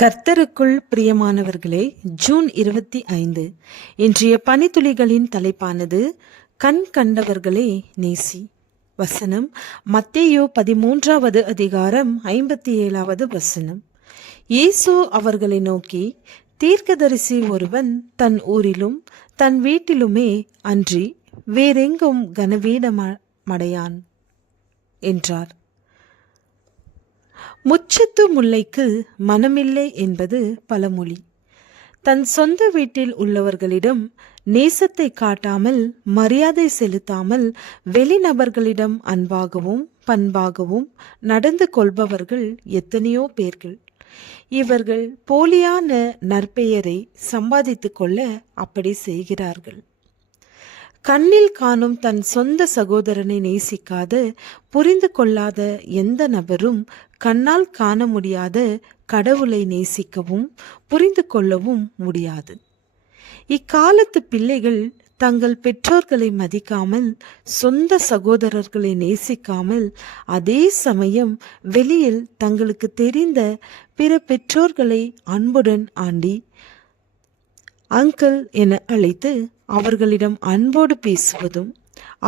கர்த்தருக்குள் பிரியமானவர்களே, ஜூன் 25 இன்றைய பனித்துளிகளின் தலைப்பானது கண் கண்டவர்களே நேசி. வசனம் மத்தேயு 13வது அதிகாரம் 57வது வசனம். இயேசு அவர்களை நோக்கி, தீர்க்கதரிசி ஒருவன் தன் ஊரிலும் தன் வீட்டிலுமே அன்றி வேறெங்கும் கனவீனமடையான் என்றார். முச்சத்து முல்லைக்கு மனமில்லை என்பது பழமொழி. தன் சொந்த வீட்டில் உள்ளவர்களிடம் நேசத்தை காட்டாமல், மரியாதை செலுத்தாமல், வெளிநபர்களிடம் அன்பாகவும் பண்பாகவும் நடந்து கொள்பவர்கள் எத்தனையோ பேர்கள். இவர்கள் போலியான நற்பெயரை சம்பாதித்து கொள்ள அப்படி செய்கிறார்கள். கண்ணில் காணும் தன் சொந்த சகோதரனை நேசிக்காத, புரிந்து கொள்ளாத எந்த நபரும் கண்ணால் காண முடியாத கடவுளை நேசிக்கவும் புரிந்து கொள்ளவும் முடியாது. இக்காலத்து பிள்ளைகள் தங்கள் பெற்றோர்களை மதிக்காமல், சொந்த சகோதரர்களை நேசிக்காமல், அதே சமயம் வெளியில் தங்களுக்கு தெரிந்த பிற பெற்றோர்களை அன்புடன் ஆண்டி அங்கிள் என அழைத்து அவர்களிடம் அன்போடு பேசுவதும்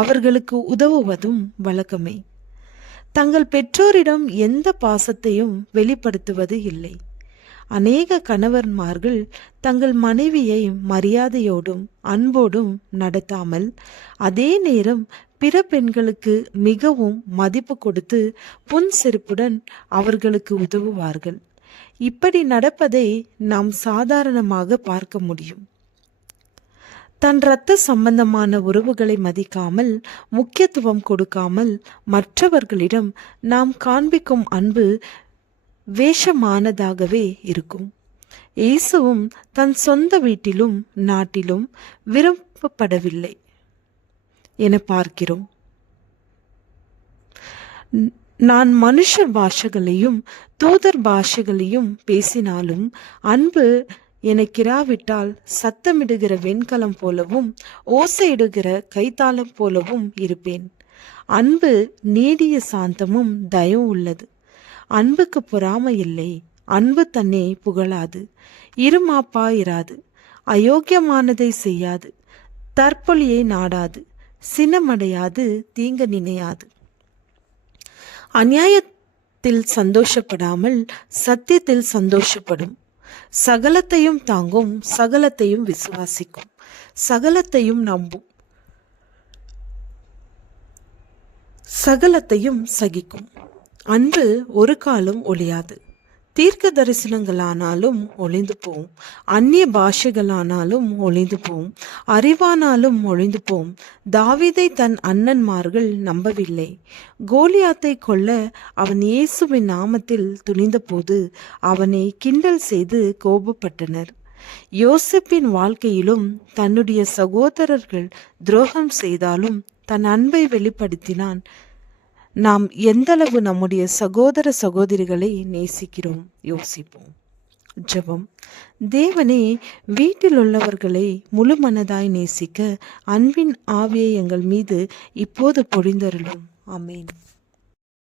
அவர்களுக்கு உதவுவதும் வழக்கமே. தங்கள் பெற்றோரிடம் எந்த பாசத்தையும் வெளிப்படுத்துவது இல்லை. அநேக கணவன்மார்கள் தங்கள் மனைவியை மரியாதையோடும் அன்போடும் நடத்தாமல், அதே நேரம் பிற பெண்களுக்கு மிகவும் மதிப்பு கொடுத்து புன்சிரிப்புடன் அவர்களுக்கு உதவுவார்கள். இப்படி நடப்பதை நாம் சாதாரணமாக பார்க்க முடியும். தன் இரத்த சம்பந்தமான உறவுகளை மதிக்காமல், முக்கியத்துவம் கொடுக்காமல் மற்றவர்களிடம் நாம் காண்பிக்கும் அன்பு வேஷமானதாகவே இருக்கும். இயேசுவும் தன் சொந்த வீட்டிலும் நாட்டிலும் விரும்பப்படவில்லை என பார்க்கிறோம். நான் மனுஷ பாஷைகளையும் தூதர் பாஷைகளையும் பேசினாலும் அன்பு எனக்கிராவிட்டால் சத்தமிடுகிற வெண்கலம் போலவும் ஓசையிடுகிற கைத்தாளம் போலவும் இருப்பேன். அன்பு நீடிய சாந்தமும் தயவும் உள்ளது. அன்புக்கு பொறாமை இல்லை. அன்பு தன்னை புகழாது, இருமாப்பாயிராது, அயோக்கியமானதை செய்யாது, தற்பொழியை நாடாது, சினமடையாது, தீங்க நினையாது. அநியாயத்தில் சந்தோஷப்படாமல் சத்தியத்தில் சந்தோஷப்படும். சகலத்தையும் தாங்கும், சகலத்தையும் விசுவாசிக்கும், சகலத்தையும் நம்பும், சகலத்தையும் சகிக்கும். அன்பு ஒரு காலம் ஒழியாது. தீர்க்க தரிசனங்களானாலும் ஒளிந்து போம், அந்நிய பாஷைகளானாலும் ஒளிந்து போம், அறிவானாலும் ஒளிந்து போம். தாவீதை தன் அண்ணன்மார்கள் நம்பவில்லை. கோலியாத்தை கொல்ல அவன் இயேசுவின் நாமத்தில் துணிந்த போது அவனை கிண்டல் செய்து கோபப்பட்டனர். யோசேப்பின் வாழ்க்கையிலும் தன்னுடைய சகோதரர்கள் துரோகம் செய்தாலும் தன் அன்பை வெளிப்படுத்தினான். நாம் எந்தளவு நம்முடைய சகோதர சகோதரிகளை நேசிக்கிறோம் யோசிப்போம். ஜெபம். தேவனே, வீட்டில் உள்ளவர்களை முழு மனதாய் நேசிக்க அன்பின் ஆவியை எங்கள் மீது இப்போது பொழிந்தருளும். ஆமென்.